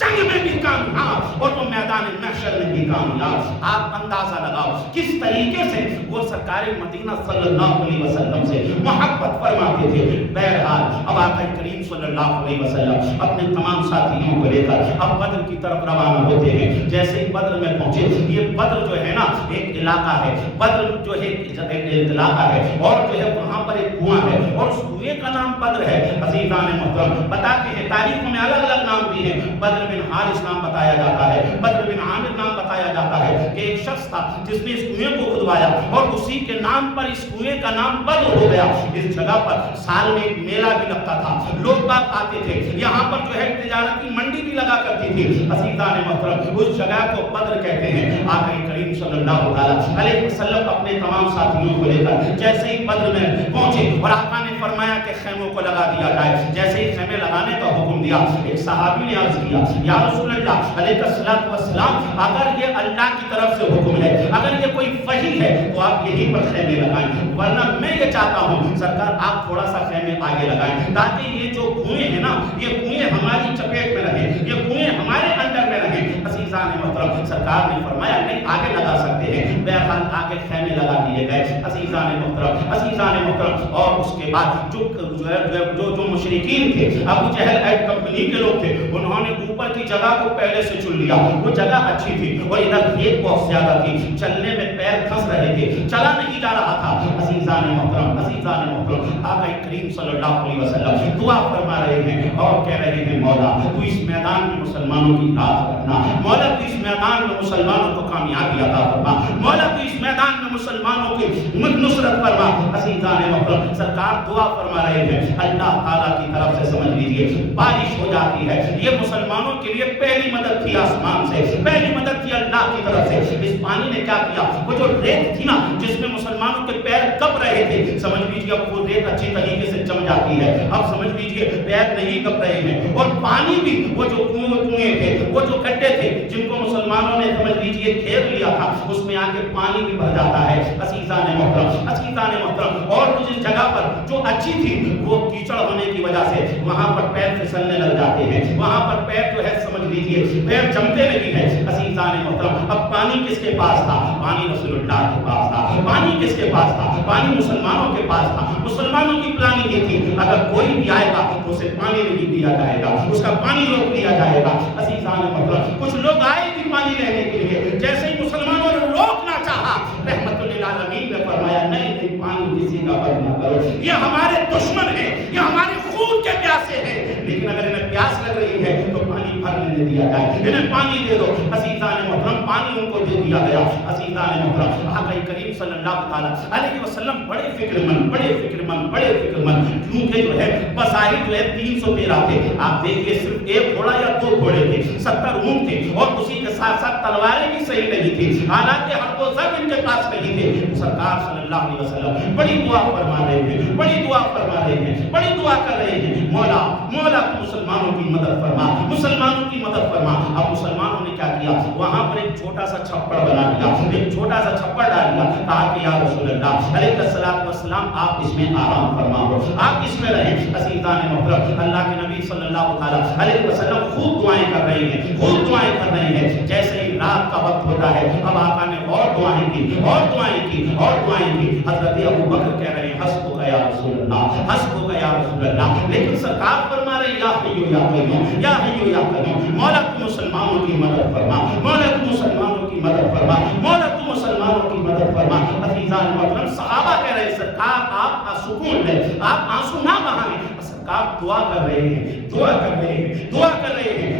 جنگ میں بھی کامیاب اور وہ میدان محشر میں بھی کامیاب۔ آپ اندازہ لگاؤ کس طریقے سے وہ سرکار مدینہ صلی اللہ علیہ وسلم سے محبت فرماتے تھے۔ بہرحال اب آقا کریم صلی اللہ علیہ وسلم اپنے تمام ساتھیوں کو لے کر اب بدر کی طرف روانہ ہوتے ہیں۔ جیسے ہی بدر میں پہنچے، یہ بدر جو ہے نا ایک علاقہ ہے، بدر جو ہے ایک علاقہ ہے، اور جو ہے وہاں پر ایک کنواں ہے، اور اس کنویں کا نام بدر ہے۔ عزیزان محترم، بتاتے ہیں تاریخوں میں الگ الگ نام بھی ہیں، بدر بن حارث نام بتایا جاتا ہے، بدر بن عامر نام بتایا جاتا ہے کہ ایک شخص تھا جس نے اس کنویں کو کھدوایا اور اسی کے نام پر اس کنویں کا نام بدر ہو گیا۔ اس جگہ پر سال میں ایک میلہ بھی لگتا تھا، لوگ باگ آتے تھے، یہاں پر جو ہے تجارت کی منڈی بھی لگا کرتی تھی۔ عزیزان محترم، اس جگہ کو بدر کہتے ہیں۔ آقا کریم صلی اللہ علیہ وسلم اپنے تمام ساتھیوں کو لے کر جیسے ہی بدر میں پہنچے اور آقا نے فرمایا کہ خیموں کو لگا دیا جائے، جیسے ہی خیمے لگانے کا حکم دیا، ایک صحابی نے عرض کیا، یا رسول اللہ علیہ السلام، اگر یہ اللہ کی طرف سے حکم ہے، اگر یہ کوئی وحی ہے تو آپ یہیں پر خیمے لگائیں، ورنہ میں یہ چاہتا ہوں سرکار آپ تھوڑا سا خیمے آگے لگائیں تاکہ یہ جو کنویں ہیں نا، یہ کنویں ہماری چپیٹ میں رہیں، یہ کنویں ہمارے اندر میں رہیں۔ عزیزان محترم، سرکار نے فرمایا نہیں آگے لگا سکتے ہیں، بہرحال آگے خیمے لگا دیے گئے۔ عزیزان محترم، اور اس کے بعد جو مشرکین تھے، ابو جہل ایڈ کمپنی کے لوگ تھے، انہوں نے اوپر کی جگہ کو پہلے سے چن لیا، وہ جگہ اچھی تھی اور ادھر ریت بہت زیادہ تھی، چلنے میں پیر پھنس رہے تھے، چلا نہیں جا رہا تھا۔ عزیزان محترم، آقا کریم صلی اللہ علیہ وسلم دعا فرما رہے ہیں اور کہہ رہے ہیں، مولا تو اس میدان میں مسلمانوں کی رات کرنا، مولا تو اس میدان میں مسلمانوں کو کامیابی عطا فرما، مولا تو اس میدان میں مسلمانوں کی نصرت فرما۔ عزیزان محترم، سرکار دعا فرما رہے ہیں، اللہ تعالیٰ کی طرف سے سمجھ لیجیے بارش ہو جاتی ہے، یہ مسلمانوں کے لیے پہلی مدد تھی آسمان سے، پہلی مدد تھی اللہ کی طرف سے۔ اس پانی نے کیا کیا، وہ جو ریت تھی نا جس میں مسلمانوں کے پیر کپ رہے تھے، سمجھ لیجیے اب وہ ریت اچھی طریقے سے جم جاتی ہے، اب سمجھ لیجیے پیر نہیں کپ رہے ہیں، اور پانی بھی وہ جو کنویں تھے، وہ جو گڈھے تھے جن کو مسلمان مسلمانوں نے سمجھ لیجیے گھیر لیا تھا، اس میں آگے پانی بھی بھر جاتا ہے۔ عزیزان محترم، اور کچھ جگہ پر جو اچھی تھی وہ کیچڑ ہونے کی وجہ سے وہاں پر پیر پھسلنے لگ جاتے ہیں، وہاں پر پیر جو ہے سمجھ لیجیے پیر جمتے نہیں ہیں۔ عزیزان محترم، اب پانی کس کے پاس تھا؟ پانی رسول اللہ کے پاس تھا۔ پانی کس کے پاس تھا؟ پانی مسلمانوں کے پاس تھا۔ مسلمانوں کی پلاننگ یہ تھی اگر کوئی بھی آئے گا تو اسے پانی نہیں دیا جائے گا، اس کا پانی روک دیا جائے گا۔ عزیزان محترم، کچھ لوگ آئے بھی پانی لینے کے لیے، جیسے ہی مسلمانوں نے روکنا چاہا، رحمت للعالمین نے فرمایا نہیں پانی کسی کا بند نہ کرو، یہ ہمارے دشمن ہیں، یہ ہمارے خون کے پیاسے ہیں، لیکن اگر انہیں پیاس لگ رہی ہے تو پانی بھر لینے دیا جائے، انہیں پانی دے دو۔ عزیزان محترم، پانی ان کو دے دیا گیا۔ عزیزان محترم، آقا کریم صلی اللہ علیہ وسلم بڑے فکر مند، کیونکہ جو ہے بظاہر جو ہے 313 تھے، آپ دیکھیے صرف ایک گھوڑا یا 2 گھوڑے تھے، 70 اونٹ تھے، اور اسی کے ساتھ ساتھ تلواریں بھی صحیح نہیں تھی، حالانکہ ہر وہ سب ان کے پاس نہیں تھے۔ سرکار صلی اللہ علیہ وسلم بڑی دعا فرما رہے ہیں، بڑی دعا کر رہے ہیں، مولا تو مسلمانوں کی مدد فرما، مسلمانوں کی مدد فرما۔ اب مسلمانوں نے کیا کیا؟ وہاں پر ایک چھوٹا سا چھپڑ بنا دیا، ایک چھوٹا سا چھپڑ ڈال دیا، کہا کہ یا رسول اللہ علیہ السلام آپ اس میں آرام فرماؤ، آپ اس میں رہیں۔ عزیزان محترم، اللہ کے نبی صلی اللہ علیہ وسلم خوب دعائیں کر رہے ہیں، جیسے ہی رات کا وقت ہوتا ہے اب آقا نے اور دعائیں کی۔ حضرت ابو بکر کہہ رہے ہیں حسبک یا رسول اللہ، لیکن سرکار فرما رہے یا حیو یا قیوم، مولا تو مسلمانوں کی مدد فرما، عزیزان محترم، صحابہ کہہ رہے ہیں سرکار آپ سکون لیں، آپ آنسو نہ بہائیں۔ سرکار دعا کر رہے ہیں۔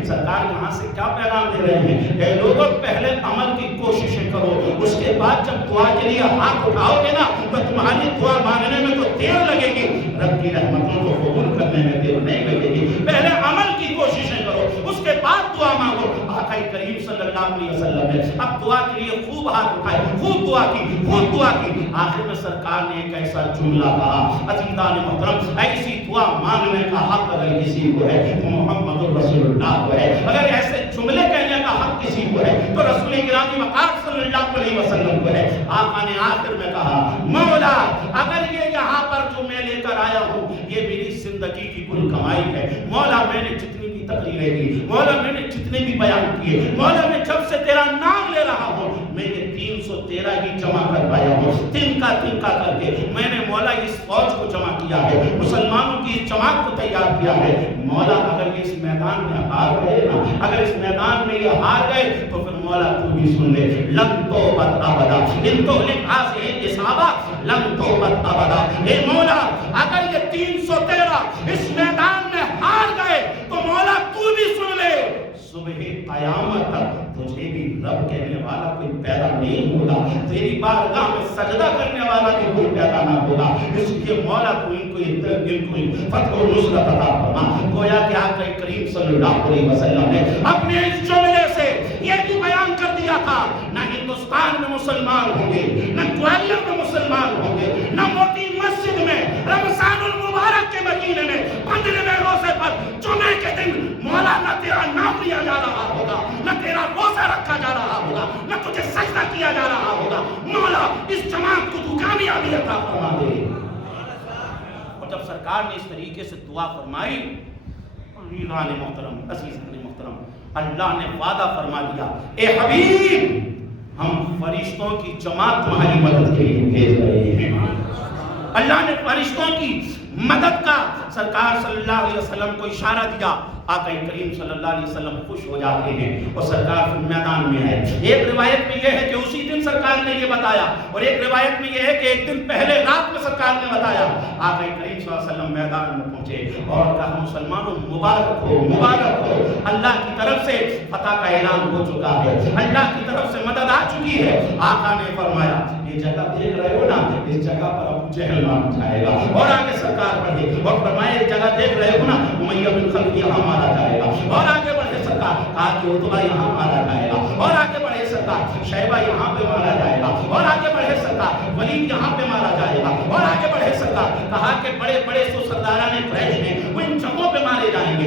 سرکار یہاں سے کیا پیغام دے رہے ہیں؟ اے لوگوں، پہلے عمل کی کوششیں کرو، اس کے بعد جب دعا کے لیے ہاتھ اٹھاؤ گے نا تو تمہاری دعا مانگنے میں تو دیر لگے گی، رب کی رحمتوں کو قبول کرنے میں دیر نہیں لگے گی۔ پہلے عمل کی کوششیں کرو، اس کے بعد دعا مانگو۔ آقا کریم صلی اللہ علیہ وسلم نے اب دعا کے لیے خوب ہاتھ اٹھائے، خوب دعا کی۔ آخر میں سرکار نے ایک ایسا جملہ کہا، عزیزان محترم، ایسی دعا مانگنے کا حق اگر کسی کو ہے تو محمد رسول اللہ کو ہے۔ اگر ایسے جملے کہنے کا حق کسی کو ہے تو رسول گرامی مقام صلی اللہ علیہ وسلم کو ہے۔ آقا نے آخر میں کہا مولا اگر یہ یہاں پر جو میں لے کر آیا ہوں یہ میری زندگی کی کل کمائی ہے، مولا میں نے جتنی بھی تقریریں کی، مولا میں نے جتنے بھی بیان کیے، مولا میں جب سے تیرا نام لے رہا ہوں میں یہ 313 ہی جمع کر پایا ہوں، تنکا کر کے میں نے مولا اس فوج کو جمع کیا ہے، مسلمانوں کی جماعت کو تیار کیا ہے۔ مولا اگر یہ اس میدان میں ہار گئے نا، اگر اس میدان میں یہ ہار گئے تو پھر مولا تو بھی سن لے، لن توبت ابدا ان تو لکھا سے اصحابہ لن توبت ابدا۔ اے مولا اگر یہ 313 اس میدان میں ہار گئے تو مولا تو بھی سن لے، صبح قیامت تک تجھے بھی رب کہنے والا کوئی پیدا نہیں ہوگا، تیری بارگاہ میں سجدہ کرنے والا بھی کوئی پیدا نہ ہوگا۔ اس لیے مولا تو ان کو فتح و نصرت عطا فرما۔ گویا کہ آقا کریم صلی اللہ علیہ وسلم نے اپنے اس جملے سے یہ بھی بیان کر دیا تھا نہ ہندوستان میں مسلمان ہوں گے، نہ گوالیر میں مسلمان ہوں گے، نہ موٹی مسجد میں رمضان المبارک کے مہینے میں 15ویں روزے پر جمعے کے دن مولا نہ تیرا نام لیا جا رہا ہوگا، نہ تیرا روزہ رکھا جا رہا ہوگا، نہ تجھے سجدہ کیا جا رہا ہوگا۔ مولا اس جماعت کو تو کامیابی عطا فرما دے۔ اور جب سرکار نے اس طریقے سے دعا فرمائی، عزیزان محترم، اللہ نے وعدہ فرما دیا اے حبیب ہم فرشتوں کی جماعت تمہاری مدد کے لیے بھیج رہے ہیں۔ اللہ نے فرشتوں کی مدد کا سرکار صلی اللہ علیہ وسلم کو اشارہ دیا، آقا کریم صلی اللہ علیہ وسلم خوش ہو جاتے ہیں اور سرکار پھر میدان میں ہے۔ ایک روایت میں یہ ہے کہ اسی دن سرکار نے یہ بتایا، اور ایک روایت میں یہ ہے کہ ایک دن پہلے رات میں سرکار نے بتایا۔ آقا کریم صلی اللہ علیہ وسلم میدان میں پہنچے اور کہا مسلمانوں مبارک ہو، اللہ کی طرف سے فتح کا اعلان ہو چکا ہے، اللہ کی طرف سے مدد آ چکی ہے۔ آقا نے فرمایا یہ جگہ دیکھ رہے ہو نا، اس جگہ پر ابو جہل مار جائے گا، اور آگے سرکار بڑھے اور فرمایا یہ جگہ دیکھ رہے ہو نا، امیہ بن خلف یہاں مارا جائے گا، اور آگے بڑھے سرکار کہا کہ عتبہ یہاں مارا جائے گا، اور آگے بڑھے سرکار شیبہ یہاں پہ مارا جائے گا، اور آگے بڑھے سرکار ولید یہاں پہ مارا جائے گا، اور آگے بڑھے سرکار کہا کہ بڑے بڑے سرداران قریش ہیں وہ ان جگہوں پہ مارے جائیں گے۔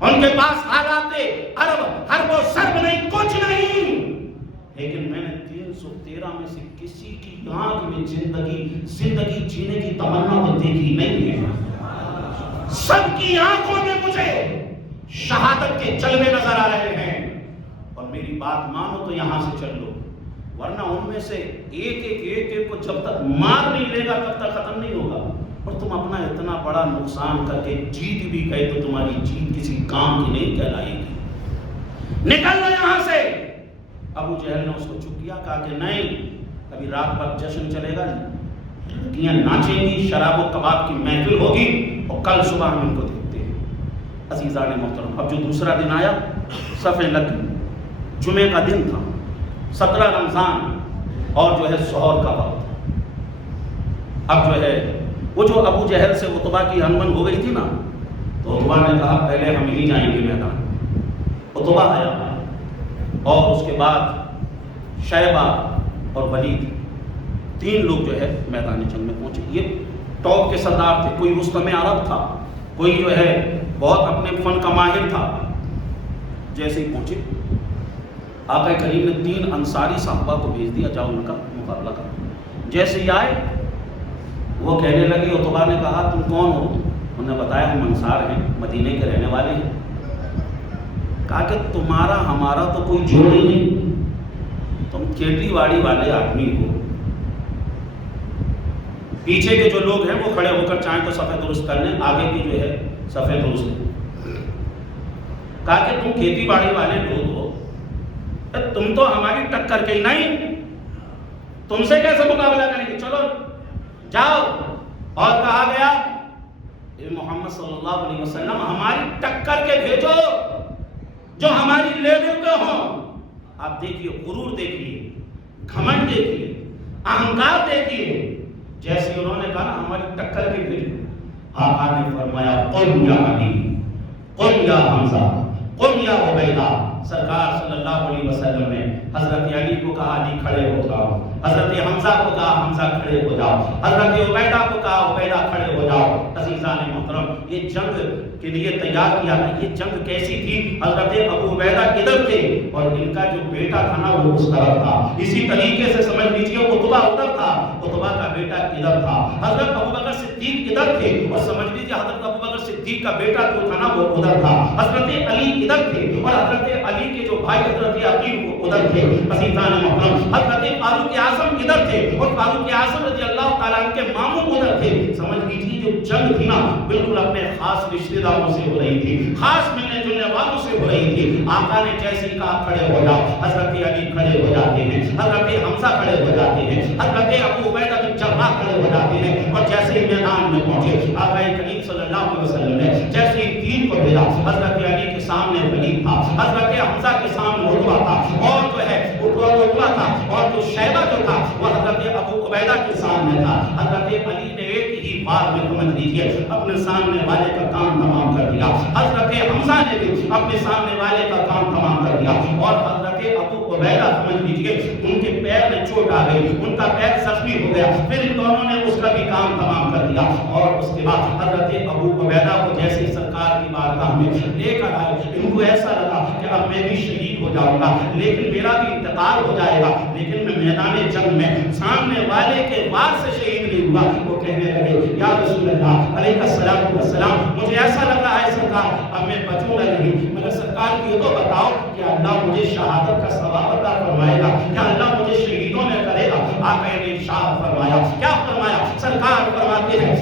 ان کے پاس حالات عرب حرب و سرب نہیں، کچھ نہیں، لیکن میں نے 313 میں سے کسی کی آنکھ میں زندگی جینے کی تمنا تو دیکھی نہیں ہے۔ سب کی آنکھوں میں مجھے شہادت کے جلوے نظر آ رہے ہیں، اور میری بات مانو تو یہاں سے چل لو، ورنہ ان میں سے ایک کو جب تک مار نہیں لے گا تب تک ختم نہیں ہوگا۔ اور تم اپنا اتنا بڑا نقصان کر کے جیت بھی گئے تو تمہاری جیت کسی کام کی نہیں کہلائے گی، نکل لو یہاں سے۔ ابو جہل نے اس کو چپ کیا، کہا کہ نہیں، ابھی رات بھر جشن چلے گا، لڑکیاں ناچیں گی، شراب و کباب کی محفل ہوگی، اور کل صبح ہم ان کو دیکھتے ہیں۔ عزیزان محترم، اب جو دوسرا دن آیا، صفیں لگی، جمعے کا دن تھا، 17 رمضان، اور جو ہے سحور کا وقت۔ اب جو ہے وہ جو ابو جہل سے عتبہ کی انبن ہو گئی تھی نا، تو عتبہ نے کہا پہلے ہم ہی جائیں گے میدان۔ عتبہ آیا، اور اس کے بعد شیبہ اور ولید، 3 لوگ جو ہے میدان جنگ میں پہنچے۔ یہ ٹاپ کے سردار تھے، کوئی رستم عرب تھا، کوئی جو ہے بہت اپنے فن کا ماہر تھا۔ جیسے ہی پہنچے، آقا کریم نے 3 انصاری صحابہ کو بھیج دیا، جاؤ ان کا مقابلہ کرو۔ جیسے ہی آئے، وہ کہنے لگے، عتبہ نے کہا تم کون ہو؟ انہوں نے بتایا ہم انصار ہیں، مدینے کے رہنے والے ہیں۔ کہا کہ تمہارا ہمارا تو کوئی جوڑ ہی نہیں، تم کھیتی باڑی والے آدمی ہو۔ پیچھے کے جو لوگ ہیں وہ کھڑے ہو کر چاہیں تو صفیں درست کر لیں، آگے کی جو ہے صفیں درست ہیں۔ کہا کہ تم کھیتی باڑی والے لوگ ہو، تم تو ہماری ٹکر کے ہی نہیں، تم سے کیسے مقابلہ کریں گے، چلو جاؤ۔ اور کہا گیا اے محمد صلی اللہ علیہ وسلم ہماری ٹکر کے بھیجو جو ہماری لیول پہ ہوں۔ آپ دیکھیے، غرور دیکھیے، گھمنڈ دیکھیے، اہنکار دیکھیے۔ جیسے انہوں نے کہا ہماری ٹکر کے بھیجو، آقا نے فرمایا قم یا علی، قم یا حمزہ، قم یا عبیدہ۔ سرکار صلی اللہ علیہ وسلم نے حضرت علی کو کہا علی کھڑے ہو جاؤ، حضرت حمزہ کو کہا حمزہ کھڑے ہو جاؤ، حضرت عبیدہ کو کہا عبیدہ کھڑے ہو جاؤ۔ عزیزان محترم، یہ جنگ کے لیے تیار کیا تھا۔ یہ جنگ کیسی تھی؟ حضرت ابو عبیدہ ادھر تھے اور ان کا جو بیٹا تھا نا وہ اس طرف تھا۔ اسی طریقے سے سمجھ لیجیے عتبہ ادھر تھا، عتبہ کا بیٹا ادھر تھا۔ حضرت ابوبکر صدیق ادھر تھے اور سمجھ لیجیے حضرت ابوبکر صدیق کا بیٹا جو تھا نا وہ ادھر تھا۔ حضرت علی ادھر تھے اور حضرت علی کے جو بھائی حضرت عقیل وہ ادھر تھے۔ عزیزان محترم، حضرت فاروق اعظم ادھر تھے اور فاروق اعظم رضی اللہ تعالیٰ عنہ کے ماموں ادھر تھے۔ سمجھ لیجیے جو جنگ تھی نا بالکل اپنے خاص رشتہ داروں سے ہو رہی تھی، خاص ملنے جلنے والوں سے ہو رہی تھی۔ آقا نے جیسے ہی کہا کھڑے ہو جاؤ، حضرت علی کھڑے ہو جاتے ہیں، حضرت حمزہ کھڑے ہو جاتے ہیں، حضرت ابو عبیدہ بن جراح کھڑے ہو جاتے ہیں۔ اور جیسے ہی میدان میں پہنچے، آقا کریم صلی اللہ علیہ وسلم نے جیسے ہی تین کو بھیجا، حضرت علی کے سامنے ولید تھا، حضرت حمزہ کے سامنے عتبہ تھا، اور جو ہے عتبہ تھا، اور جو شیبہ جو تھا وہ حضرت ابو عبیدہ کے سامنے تھا۔ حضرت علی نے ایک ہی بار میں سمجھ لیجیے اپنے سامنے والے کا کام تمام کر دیا۔ حضرت حمزہ نے بھی اپنے سامنے والے کا کام تمام کر دیا، اور حضرت ابو عبیدہ سمجھ لیجیے ان کے پیر میں چوٹ آ گئی، ان کا پیر زخمی ہو گیا، پھر ان دونوں نے اس کا بھی کام تمام کر دیا۔ اور اس کے بعد حضرت ابو عبیدہ کو جیسے سرکار کی بارگاہ میں لے کر آئے، ان کو ایسا لگا کہ اب میں بھی شہید ہو جاؤں گا، لیکن میرا بھی انتقال ہو جائے گا، لیکن میں میدان جنگ میں سامنے والے کے وار سے شہید نہیں ہوا۔ وہ کہنے لگے یا رسول اللہ علیہ الصلوۃ والسلام، مجھے ایسا لگ رہا ہے سرکار اب میں بچوں گا نہیں، مگر سرکار یہ تو بتاؤ کہ اللہ مجھے شہادت کا ثواب عطا فرمائے گا، کیا اللہ مجھے شہیدوں میں کرے گا؟ آقا نے ارشاد فرمایا، کیا فرمایا؟ سرکار فرماتے ہیں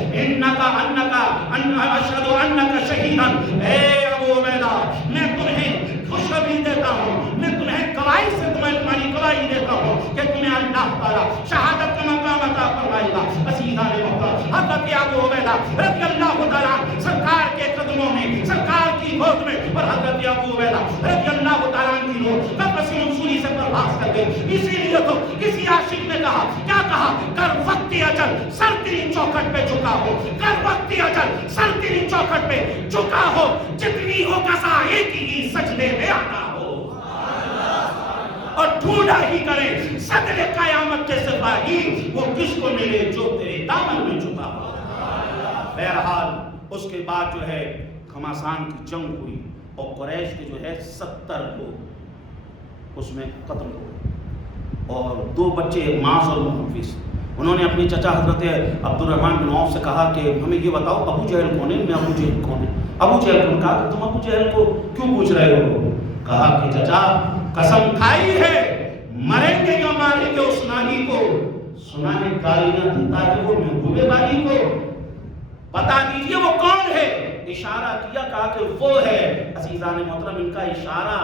اشہد انک شہیدا، اے ابو عبیدہ میں تمہیں خوشخبری دیتا ہوں، میں تمہیں گواہی سے تمہاری گواہی دیتا ہوں کہ تمہیں اللہ تعالیٰ شہادت کا مقام عطا فرمائے گا۔ عزیزان محترم، حضرت ابو عبیدہ رضی اللہ تعالیٰ سرکار کے قدموں میں، سرکار کی گود میں، اور حضرت ابو عبیدہ رضی اللہ تعالیٰ کی روح نفس منصوری سے پرواز کر گئی۔ اسی لیے تو کسی عاشق نے کہا، کیا کہا؟ کر وقت اجل سر تیری چوکھٹ پہ جھکا ہو، کر وقت اجل سر تیری چوکھٹ پہ جھکا ہو، جتنی ہو قضا ایک ہی سجدے میں آتا ہو، اور ڈھونڈا ہی کرے صدر قیامت کے سپاہی وہ کس کو ملے جو تیرے دامن میں چھپا ہو۔ بہرحال اس کے بعد جو ہے گھماسان کی جنگ ہوئی، اور قریش کے جو ہے 70 لوگ اس میں قتل ہو گئے، اور 2 بچے معاذ اور محفوظ۔ انہوں نے اپنی چچا حضرت عبد الرحمن بن عوف سے کہا کہ ہمیں یہ بتاؤ ابو جہل کون ہے؟ میں ابو جہل کون ہے؟ ابو جہل کو کہا کہ تم ابو جہل کو کیوں پوچھ رہے ہو؟ کہا کہ چچا قسم کھائی ہے مریں گے یا ماریں گے اس ناہی کو، سنا ہے گالیاں دیتا ہے وہ محبوب باری کو، بتا دیجئے وہ کون ہے؟ اشارہ کیا، کہا کہ وہ ہے۔ عزیزان محترم، ان کا اشارہ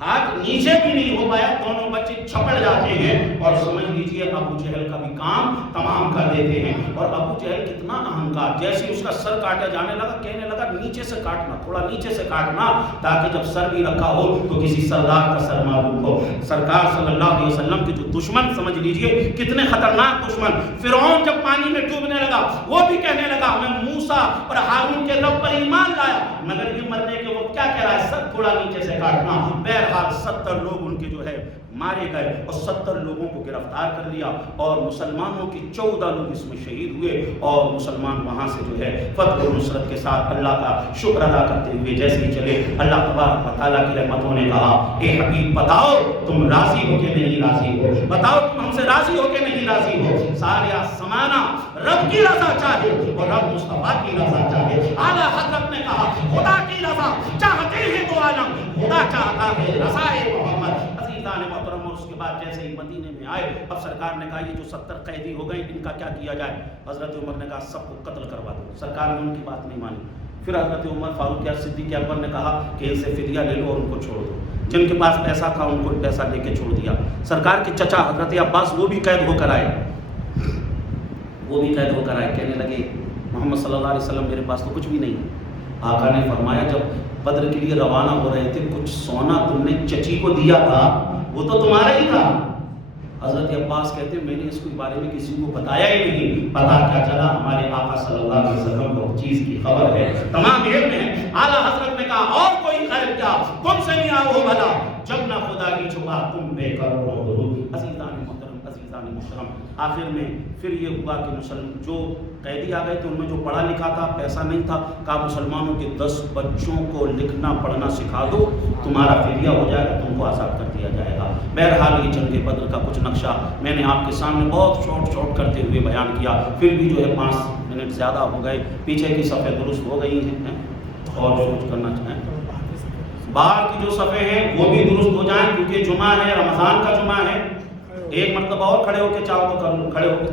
ہاتھ نیچے بھی نہیں ہو پایا، دونوں بچے چھپڑ جاتے ہیں اور سمجھ لیجئے ابو جہل کا بھی کام تمام کر دیتے ہیں۔ اور ابو جہل کتنا اہنکار، جیسے اس کا سر کاٹا جانے لگا کہنے لگا نیچے سے کاٹنا، تھوڑا نیچے سے کاٹنا، تاکہ جب سر بھی رکھا ہو تو کسی سردار کا سر معلوم ہو۔ سرکار صلی اللہ علیہ وسلم کے جو دشمن، سمجھ لیجئے کتنے خطرناک دشمن، فرعون جب پانی میں ڈوبنے لگا وہ بھی کہنے لگا میں موسیٰ اور ہارون کے رب پر ایمان لایا، مگر یہ مرنے کے وقت کیا کہہ رہا ہے؟ سر تھوڑا نیچے سے کاٹنا۔ بہرحال 70 لوگ ان کے جو ہے مارے گئے اور 70 لوگوں کو گرفتار کر لیا، اور مسلمانوں کی 14 لوگ اس میں شہید ہوئے، اور مسلمان وہاں سے جو ہے فتح و نصرت کے ساتھ اللہ کا شکر ادا کرتے ہوئے جیسے ہی چلے، اللہ تبارک و تعالیٰ کی رحمتوں نے کہا اے حبیب بتاؤ تم راضی ہو کہ نہیں راضی ہو، بتاؤ تم ہم سے راضی ہو کہ نہیں راضی ہو۔ سارا زمانہ رب کی رضا چاہے اور رب مصطفیٰ کی رضا چاہے۔ اعلیٰ حضرت نے کہا خدا کی رضا چاہتے ہیں تو عالم، خدا چاہتا ہے رضائے محمد۔ عزیزان محترم، اور اس کے بعد جیسے ہی مدینے میں آئے، اب سرکار نے کہا یہ جو 70 قیدی ہو گئے ان کا کیا کیا جائے؟ حضرت عمر نے کہا سب کو قتل کروا دو۔ سرکار نے ان کی بات نہیں مانی۔ پھر حضرت عمر فاروق صدیق اکبر نے کہا کہ ان سے فدیہ لے لو اور ان کو چھوڑ دو۔ جن کے پاس پیسہ تھا ان کو پیسہ دے کے چھوڑ دیا۔ سرکار کے چچا حضرت عباس وہ بھی قید ہو کر آئے، کہنے لگے محمد صلی اللہ علیہ وسلم میرے پاس تو کچھ بھی نہیں۔ آقا نے فرمایا جب بدر کے لیے روانہ ہو رہے تھے کچھ سونا تم نے چچی کو دیا تھا، وہ تو تمہارا ہی تھا۔ حضرت عباس کہتے ہیں میں نے اس کے بارے میں کسی کو بتایا ہی نہیں، پتا کیا چلا ہمارے آقا صلی اللہ علیہ وسلم کو چیز کی خبر ہے، تمام علم ہے۔ اعلیٰ حضرت نے کہا اور کوئی خیر کیا تم سے نہیں آؤ بھلا، جب نہ خدا کی چھپا تم بے کرو درود۔ عزیزان محترم، آخر میں پھر یہ ہوا کہ جو قیدی آ گئے تھے ان میں جو پڑھا لکھا تھا، پیسہ نہیں تھا، کہا مسلمانوں کے 10 بچوں کو لکھنا پڑھنا سکھا دو، تمہارا فدیہ ہو جائے گا، تم کو آزاد کر دیا جائے گا۔ بہرحال یہ جنگ بدر کا کچھ نقشہ میں نے آپ کے سامنے بہت شارٹ کرتے ہوئے بیان کیا، پھر بھی جو ہے 5 منٹ زیادہ ہو گئے، پیچھے کی صفحے درست ہو گئی ہیں اور کچھ کرنا چاہیں باہر کی جو صفحے ہیں وہ بھی درست ہو جائیں، کیونکہ جمعہ ہے، رمضان کا جمعہ ہے۔ ایک مرتبہ اور کھڑے ہو کے چاہو تو کھڑے ہو کے